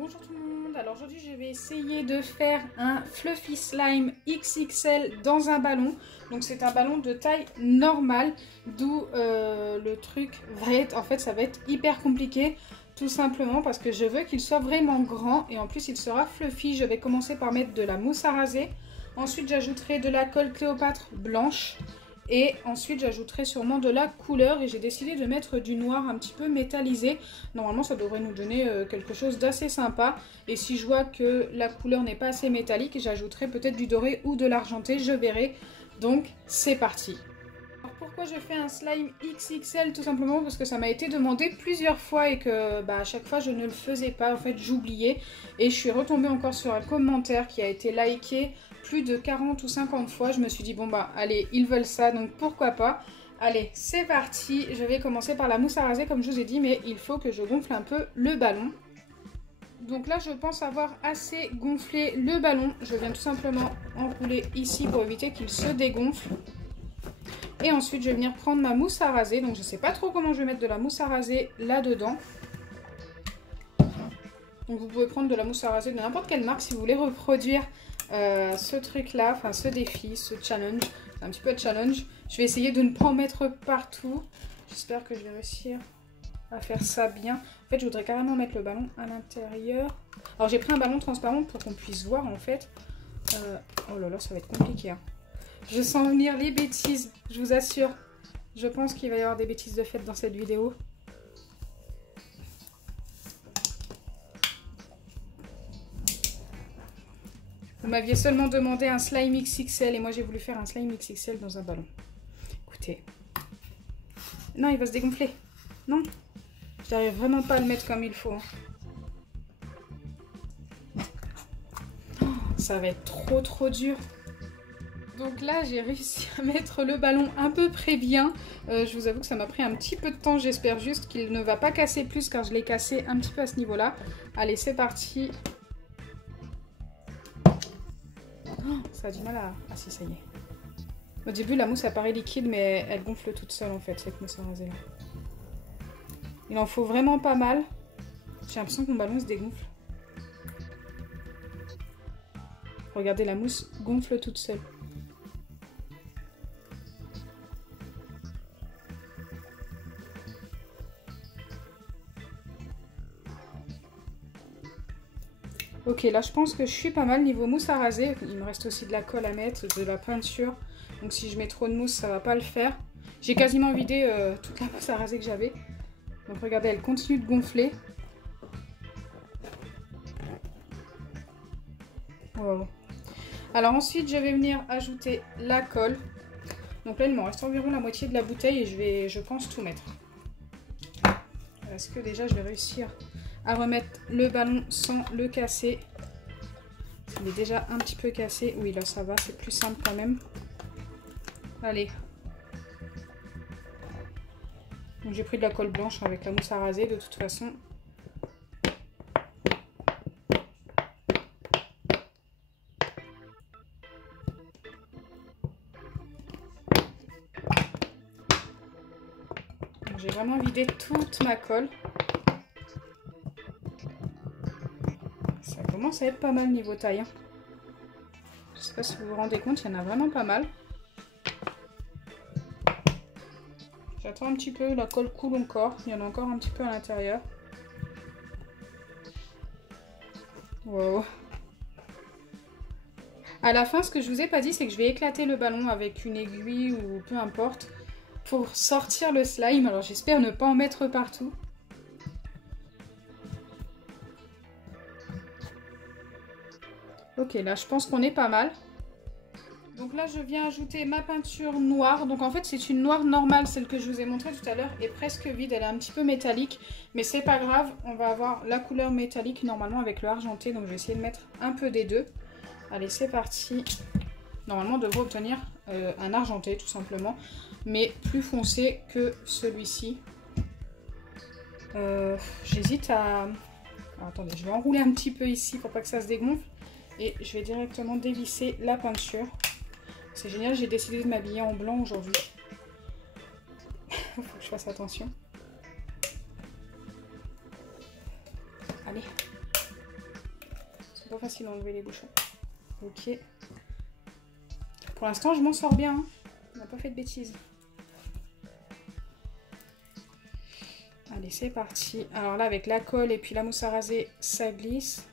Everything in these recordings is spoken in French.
Bonjour tout le monde, alors aujourd'hui je vais essayer de faire un Fluffy Slime XXL dans un ballon. Donc c'est un ballon de taille normale, d'où le truc va être, en fait ça va être hyper compliqué. Tout simplement parce que je veux qu'il soit vraiment grand et en plus il sera fluffy. Je vais commencer par mettre de la mousse à raser. Ensuite j'ajouterai de la colle Cléopâtre blanche. Et ensuite j'ajouterai sûrement de la couleur et j'ai décidé de mettre du noir un petit peu métallisé. Normalement ça devrait nous donner quelque chose d'assez sympa. Et si je vois que la couleur n'est pas assez métallique, j'ajouterai peut-être du doré ou de l'argenté, je verrai. Donc c'est parti. Alors pourquoi je fais un slime XXL? Tout simplement parce que ça m'a été demandé plusieurs fois et que à chaque fois je ne le faisais pas, en fait j'oubliais. Et je suis retombée encore sur un commentaire qui a été liké plus de 40 ou 50 fois. Je me suis dit bon allez, ils veulent ça donc pourquoi pas. Allez c'est parti, je vais commencer par la mousse à raser comme je vous ai dit, mais il faut que je gonfle un peu le ballon. Donc là je pense avoir assez gonflé le ballon. Je viens tout simplement enrouler ici pour éviter qu'il se dégonfle. Et ensuite je vais venir prendre ma mousse à raser. Donc je ne sais pas trop comment je vais mettre de la mousse à raser là-dedans. Donc vous pouvez prendre de la mousse à raser de n'importe quelle marque si vous voulez reproduire ce truc là, enfin ce défi, ce challenge. C'est un petit peu de challenge. Je vais essayer de ne pas en mettre partout. J'espère que je vais réussir à faire ça bien. En fait je voudrais carrément mettre le ballon à l'intérieur. Alors j'ai pris un ballon transparent pour qu'on puisse voir en fait. Oh là là ça va être compliqué hein. Je sens venir les bêtises, je vous assure. Je pense qu'il va y avoir des bêtises de fait dans cette vidéo. Vous m'aviez seulement demandé un slime XXL et moi j'ai voulu faire un slime XXL dans un ballon. Écoutez. Non, il va se dégonfler. Non. J'arrive vraiment pas à le mettre comme il faut. Oh, ça va être trop dur. Donc là j'ai réussi à mettre le ballon à peu près bien. Je vous avoue que ça m'a pris un petit peu de temps. J'espère juste qu'il ne va pas casser plus car je l'ai cassé un petit peu à ce niveau là. Allez c'est parti. Oh, ça a du mal à... Ah si ça y est. Au début la mousse apparaît liquide mais elle gonfle toute seule en fait cette mousse à raser là. Il en faut vraiment pas mal. J'ai l'impression que mon ballon se dégonfle. Regardez la mousse gonfle toute seule. Ok, là je pense que je suis pas mal niveau mousse à raser. Il me reste aussi de la colle à mettre, de la peinture. Donc si je mets trop de mousse, ça va pas le faire. J'ai quasiment vidé toute la mousse à raser que j'avais. Donc regardez, elle continue de gonfler. Wow. Alors ensuite, je vais venir ajouter la colle. Donc là, il me reste environ la moitié de la bouteille et je vais, je pense, tout mettre. Est-ce que déjà je vais réussir à remettre le ballon sans le casser? Il est déjà un petit peu cassé. Oui, là ça va, c'est plus simple quand même. Allez. Donc j'ai pris de la colle blanche avec la mousse à raser de toute façon. J'ai vraiment vidé toute ma colle. Ça commence à être pas mal niveau taille. Hein. Je sais pas si vous vous rendez compte, il y en a vraiment pas mal. J'attends un petit peu, la colle coule encore. Il y en a encore un petit peu à l'intérieur. Wow. À la fin, ce que je vous ai pas dit, c'est que je vais éclater le ballon avec une aiguille ou peu importe pour sortir le slime. Alors j'espère ne pas en mettre partout. Ok, là je pense qu'on est pas mal. Donc là je viens ajouter ma peinture noire. Donc en fait c'est une noire normale, celle que je vous ai montrée tout à l'heure est presque vide. Elle est un petit peu métallique, mais c'est pas grave. On va avoir la couleur métallique normalement avec le argenté. Donc je vais essayer de mettre un peu des deux. Allez c'est parti. Normalement on devrait obtenir un argenté tout simplement, mais plus foncé que celui-ci. J'hésite à... Alors, attendez, je vais enrouler un petit peu ici pour pas que ça se dégonfle. Et je vais directement dévisser la peinture. C'est génial, j'ai décidé de m'habiller en blanc aujourd'hui. Il faut que je fasse attention. Allez. c'est pas facile d'enlever les bouchons. Ok. Pour l'instant, je m'en sors bien. Hein. On n'a pas fait de bêtises. Allez, c'est parti. Alors là, avec la colle et puis la mousse à raser, ça glisse.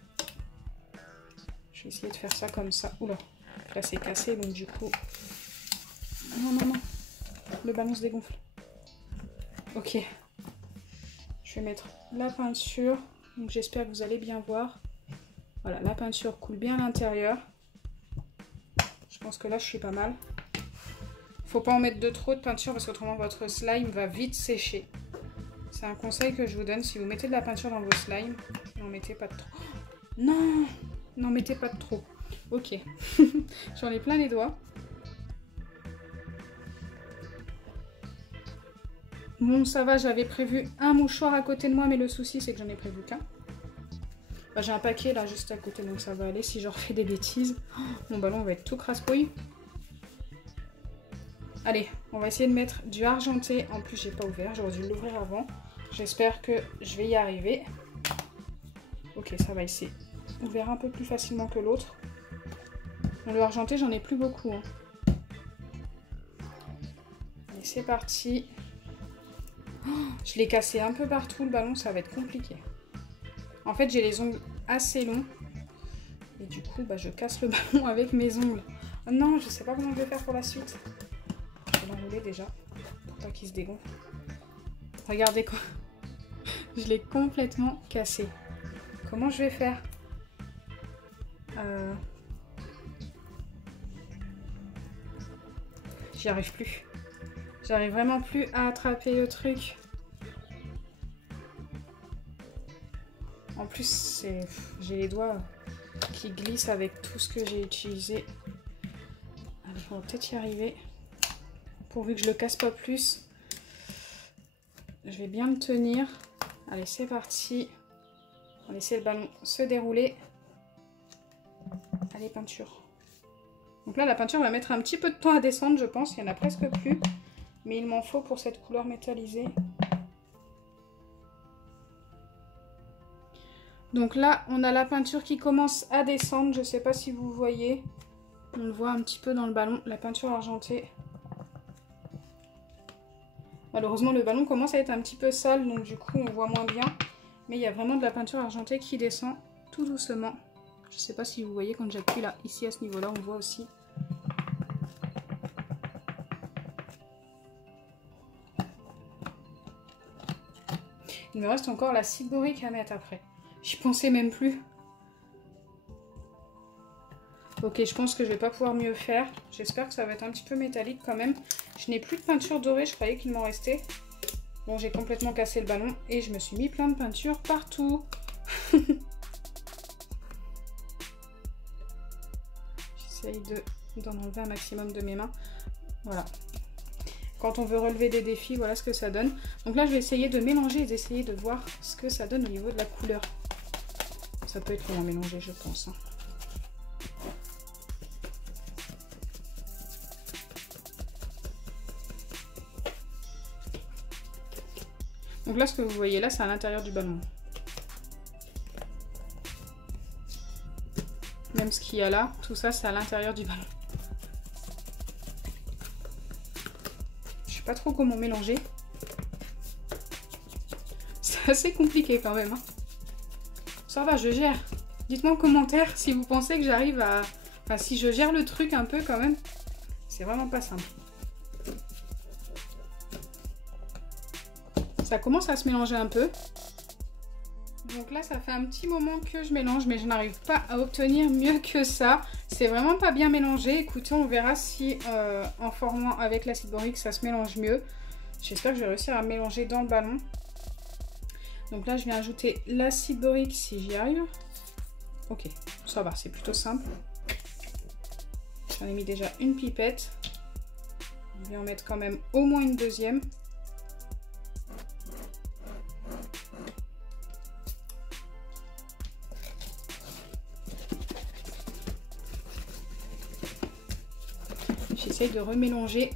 Je vais essayer de faire ça comme ça. Oula, là c'est cassé, donc du coup... Non, non, non. Le ballon se dégonfle. Ok. Je vais mettre la peinture. Donc j'espère que vous allez bien voir. Voilà, la peinture coule bien à l'intérieur. Je pense que là, je suis pas mal. Faut pas en mettre de trop de peinture parce qu'autrement, votre slime va vite sécher. C'est un conseil que je vous donne. Si vous mettez de la peinture dans vos slimes, n'en mettez pas de trop. Non, n'en mettez pas de trop. Ok. J'en ai plein les doigts. Bon, ça va, j'avais prévu un mouchoir à côté de moi, mais le souci, c'est que j'en ai prévu qu'un. Bah, j'ai un paquet là juste à côté, donc ça va aller si je refais des bêtises. Oh, mon ballon va être tout crasse-pouille. Allez, on va essayer de mettre du argenté. En plus, j'ai pas ouvert, j'aurais dû l'ouvrir avant. J'espère que je vais y arriver. Ok, ça va, il s'est ouvert un peu plus facilement que l'autre. Bon, le argenté, j'en ai plus beaucoup. Hein. Allez, c'est parti. Oh, je l'ai cassé un peu partout, le ballon, ça va être compliqué. En fait, j'ai les ongles assez longs. Et du coup, bah, je casse le ballon avec mes ongles. Oh non, je sais pas comment je vais faire pour la suite. Je vais l'enrouler déjà, pour pas qu'il se dégonfle. Regardez quoi. Je l'ai complètement cassé. Comment je vais faire? J'y arrive plus. J'arrive vraiment plus à attraper le truc. En plus, j'ai les doigts qui glissent avec tout ce que j'ai utilisé. Allez, on va peut-être y arriver. Pourvu que je le casse pas plus. Je vais bien le tenir. Allez, c'est parti. On va laisser le ballon se dérouler. Allez, peinture. Donc là, la peinture va mettre un petit peu de temps à descendre, je pense. Il n'y en a presque plus. Mais il m'en faut pour cette couleur métallisée. Donc là, on a la peinture qui commence à descendre. Je ne sais pas si vous voyez. On le voit un petit peu dans le ballon, la peinture argentée. Malheureusement, le ballon commence à être un petit peu sale, donc du coup, on voit moins bien. Mais il y a vraiment de la peinture argentée qui descend tout doucement. Je ne sais pas si vous voyez quand j'appuie là, ici à ce niveau-là, on voit aussi. Il me reste encore l'acide borique à mettre après. J'y pensais même plus. Ok, je pense que je vais pas pouvoir mieux faire. J'espère que ça va être un petit peu métallique quand même. Je n'ai plus de peinture dorée, je croyais qu'il m'en restait. Bon, j'ai complètement cassé le ballon et je me suis mis plein de peinture partout. J'essaye d'en enlever un maximum de mes mains. Voilà. Quand on veut relever des défis, voilà ce que ça donne. Donc là, je vais essayer de mélanger et d'essayer de voir ce que ça donne au niveau de la couleur. Ça peut être long à mélanger, je pense. Hein. Donc là, ce que vous voyez là, c'est à l'intérieur du ballon. Même ce qu'il y a là, tout ça, c'est à l'intérieur du ballon. Je sais pas trop comment mélanger. C'est assez compliqué quand même. Hein. Ça va, je gère. Dites-moi en commentaire si vous pensez que j'arrive à... Enfin, si je gère le truc un peu quand même. C'est vraiment pas simple. Ça commence à se mélanger un peu. Donc là, ça fait un petit moment que je mélange, mais je n'arrive pas à obtenir mieux que ça. C'est vraiment pas bien mélangé. Écoutez, on verra si en formant avec l'acide borique, ça se mélange mieux. J'espère que je vais réussir à mélanger dans le ballon. Donc là, je viens ajouter l'acide borique si j'y arrive. Ok, ça va, c'est plutôt simple. J'en ai mis déjà une pipette. Je vais en mettre quand même au moins une deuxième. J'essaye de remélanger.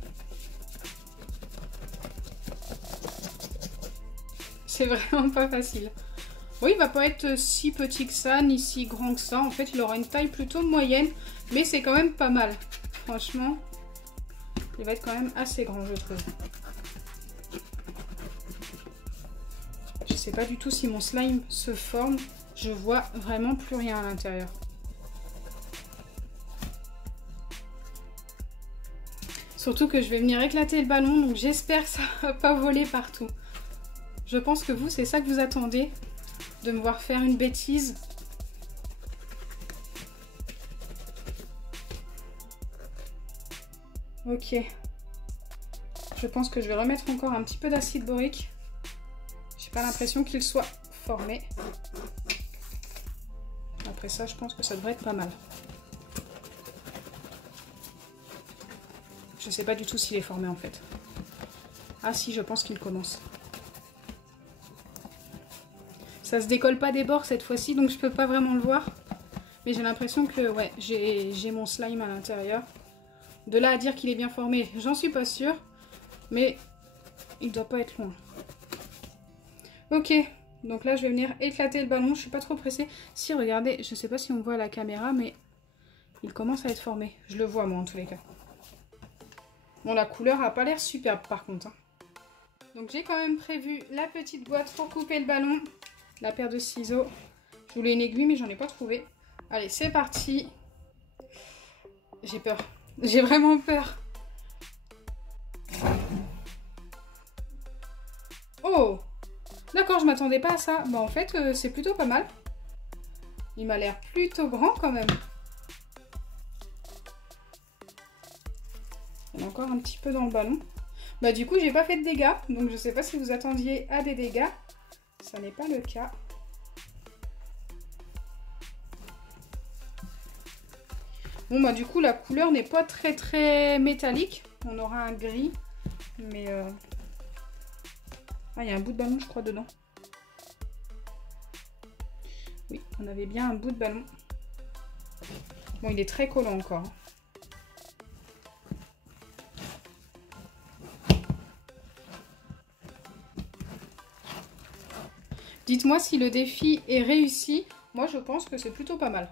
C'est vraiment pas facile. Oui, il va pas être si petit que ça, ni si grand que ça. En fait, il aura une taille plutôt moyenne, mais c'est quand même pas mal. Franchement, il va être quand même assez grand, je trouve. Je sais pas du tout si mon slime se forme. Je vois vraiment plus rien à l'intérieur. Surtout que je vais venir éclater le ballon, donc j'espère que ça va pas voler partout. Je pense que vous, c'est ça que vous attendez, de me voir faire une bêtise. Ok. Je pense que je vais remettre encore un petit peu d'acide borique. J'ai pas l'impression qu'il soit formé. Après ça, je pense que ça devrait être pas mal. Je sais pas du tout s'il est formé en fait. Ah si, je pense qu'il commence. Ça se décolle pas des bords cette fois-ci, donc je peux pas vraiment le voir. Mais j'ai l'impression que ouais, j'ai mon slime à l'intérieur. De là à dire qu'il est bien formé, j'en suis pas sûre. Mais il doit pas être loin. Ok, donc là je vais venir éclater le ballon. Je suis pas trop pressée. Si, regardez, je sais pas si on voit à la caméra, mais il commence à être formé. Je le vois moi en tous les cas. Bon, la couleur a pas l'air superbe par contre. Hein. Donc j'ai quand même prévu la petite boîte pour couper le ballon. La paire de ciseaux. Je voulais une aiguille mais j'en ai pas trouvé. Allez, c'est parti. J'ai peur. J'ai vraiment peur. Oh! D'accord, je m'attendais pas à ça. Bah en fait, c'est plutôt pas mal. Il m'a l'air plutôt grand quand même. Il y en a encore un petit peu dans le ballon. Bah du coup, j'ai pas fait de dégâts. Donc je sais pas si vous attendiez à des dégâts. Ça n'est pas le cas. Bon bah du coup, la couleur n'est pas très métallique. On aura un gris. Mais... Ah, il y a un bout de ballon, je crois, dedans. Oui, on avait bien un bout de ballon. Bon, il est très collant encore. Dites-moi si le défi est réussi. Moi, je pense que c'est plutôt pas mal.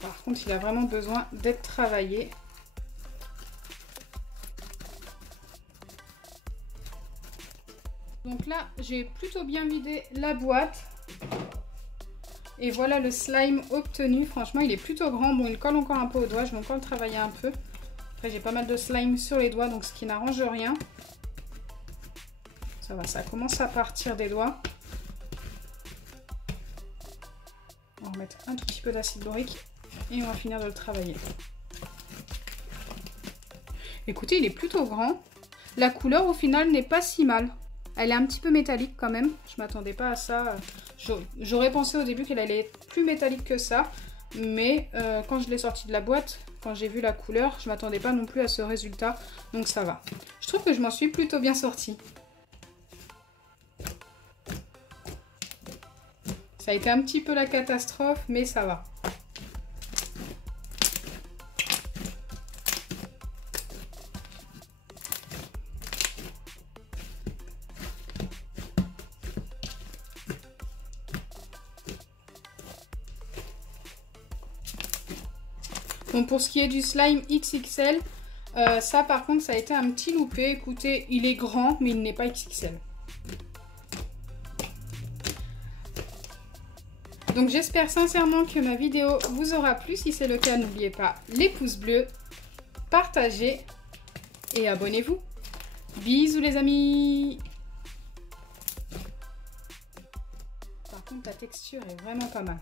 Par contre, il a vraiment besoin d'être travaillé. Donc là, j'ai plutôt bien vidé la boîte. Et voilà le slime obtenu. Franchement, il est plutôt grand. Bon, il colle encore un peu aux doigts. Je vais encore le travailler un peu. Après, j'ai pas mal de slime sur les doigts, donc ce qui n'arrange rien. Ça va, ça commence à partir des doigts. On va remettre un tout petit peu d'acide borique. Et on va finir de le travailler. Écoutez, il est plutôt grand. La couleur, au final, n'est pas si mal. Elle est un petit peu métallique quand même. Je m'attendais pas à ça. J'aurais pensé au début qu'elle allait être plus métallique que ça. Mais quand je l'ai sortie de la boîte, quand j'ai vu la couleur, je m'attendais pas non plus à ce résultat. Donc ça va. Je trouve que je m'en suis plutôt bien sortie. Ça a été un petit peu la catastrophe, mais ça va. Bon, pour ce qui est du slime XXL, ça par contre ça a été un petit loupé. Écoutez, il est grand mais il n'est pas XXL. Donc j'espère sincèrement que ma vidéo vous aura plu. Si c'est le cas, n'oubliez pas les pouces bleus, partagez et abonnez-vous. Bisous les amis. Par contre la texture est vraiment pas mal.